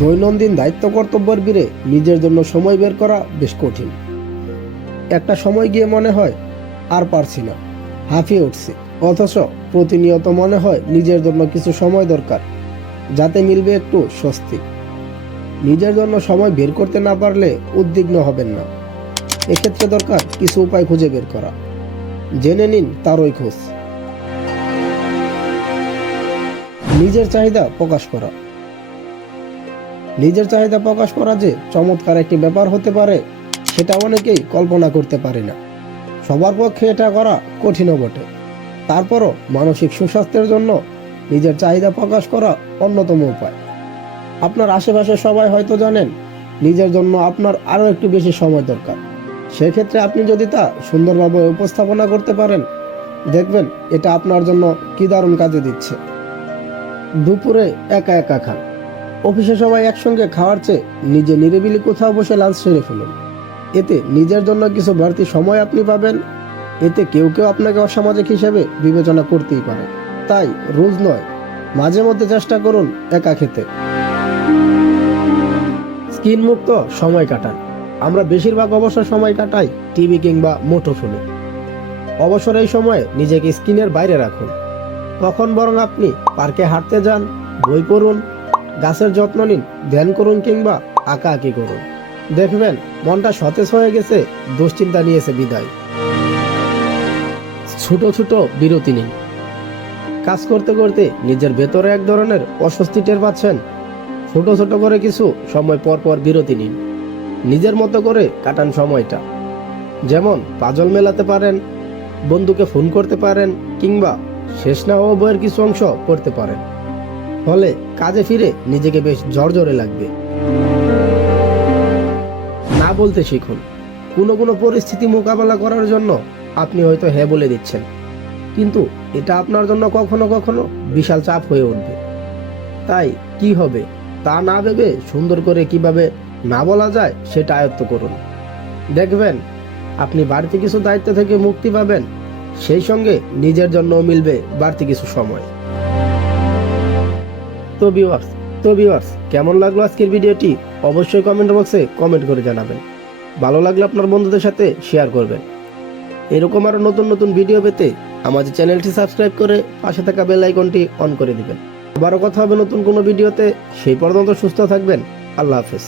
দৈনন্দিন দায়িত্ব কর্তব্যের ভিড়ে নিজের জন্য সময় বের করা বেশ কঠিন। একটা সময় গিয়ে মনে হয় আর পারছি না, হাঁপিয়ে উঠছি। অথচ প্রতিনিয়ত মনে হয় নিজের জন্য কিছু সময় দরকার, যাতে মিলবে একটু স্বস্তি। নিজের জন্য সময় বের করতে না পারলে উদ্বিগ্ন হবেন না। এক্ষেত্রে দরকার কিছু উপায় খুঁজে বের করা। জেনে নিন তারই খোঁজ। নিজের চাহিদা প্রকাশ করা। নিজের চাহিদা প্রকাশ করা যে চমৎকার একটি ব্যাপার হতে পারে, সেটা অনেকেই কল্পনা করতে পারে না। সবার পক্ষে এটা করা কঠিনও বটে। তারপরও মানসিক সুস্বাস্থ্যের জন্য নিজের চাহিদা প্রকাশ করা অন্যতম উপায়। আপনার আশেপাশে সবাই হয়তো জানেন নিজের জন্য আপনার আরও একটু বেশি সময় দরকার। সেক্ষেত্রে আপনি যদি তা সুন্দরভাবে উপস্থাপনা করতে পারেন, দেখবেন এটা আপনার জন্য কি দারুণ কাজে দিচ্ছে। দুপুরে একা একা খান। অফিসে সবাই একসঙ্গে খাওয়ার চেয়ে নিজে নিরিবিলি কোথাও বসে লাঞ্চ সেরে ফেলুন। এতে নিজের জন্য কিছু বাড়তি সময় আপনি পাবেন। এতে কেউ কেউ আপনাকে অসামাজিক হিসেবে বিবেচনা করতেই পারে। তাই রোজ নয়, মাঝে মধ্যে চেষ্টা করুন একা খেতে। স্ক্রিন মুক্ত সময় কাটান। আমরা বেশিরভাগ অবসর সময় কাটাই টিভি কিংবা মুঠোফোনে। অবসর এই সময়ে নিজেকে স্ক্রিনের বাইরে রাখুন। তখন বরং আপনি পার্কে হাঁটতে যান, বই পড়ুন, গাছের যত্ন নিন, ধ্যান করুন কিংবা আঁকাআঁকি করুন। দেখবেন মনটা সতেজ হয়ে গেছে, দুশ্চিন্তা নিয়েছে বিদায়। ছোট ছোট বিরতি নিন। কাজ করতে করতে নিজের ভেতরে এক ধরনের অস্বস্তি টের পাচ্ছেন, ছোট ছোট করে কিছু সময় পর পর বিরতি নিন। নিজের মতো করে কাটান সময়টা। যেমন পাজল মেলাতে পারেন, বন্ধুকে ফোন করতে পারেন কিংবা শেষ না হওয়া বইয়ের কিছু অংশ পড়তে পারেন। ফলে কাজে ফিরে নিজেকে বেশ ঝরঝরে লাগবে। না বলতে শিখুন। কোনো কোনো পরিস্থিতি মোকাবেলা করার জন্য আপনি হয়তো হ্যাঁ বলে দিচ্ছেন, কিন্তু এটা আপনার জন্য কখনো কখনো বিশাল চাপ হয়ে উঠবে। তাই কি হবে তা না ভেবে সুন্দর করে কিভাবে না বলা যায় সেটা আয়ত্ত করুন। দেখবেন আপনি বাড়তি কিছু দায়িত্ব থেকে মুক্তি পাবেন, সেই সঙ্গে নিজের জন্য মিলবে বাড়তি কিছু সময়। তো ভিউয়ার্স, কেমন লাগলো আজকের ভিডিওটি অবশ্যই কমেন্ট বক্সে কমেন্ট করে জানাবেন। ভালো লাগলে আপনার বন্ধুদের সাথে শেয়ার করবেন। এরকম আরো নতুন নতুন ভিডিও পেতে আমাদের চ্যানেলটি সাবস্ক্রাইব করে পাশে থাকা বেল আইকনটি অন করে দিবেন। আবারও কথা হবে নতুন কোনো ভিডিওতে। সেই পর্যন্ত সুস্থ থাকবেন। আল্লাহ হাফেজ।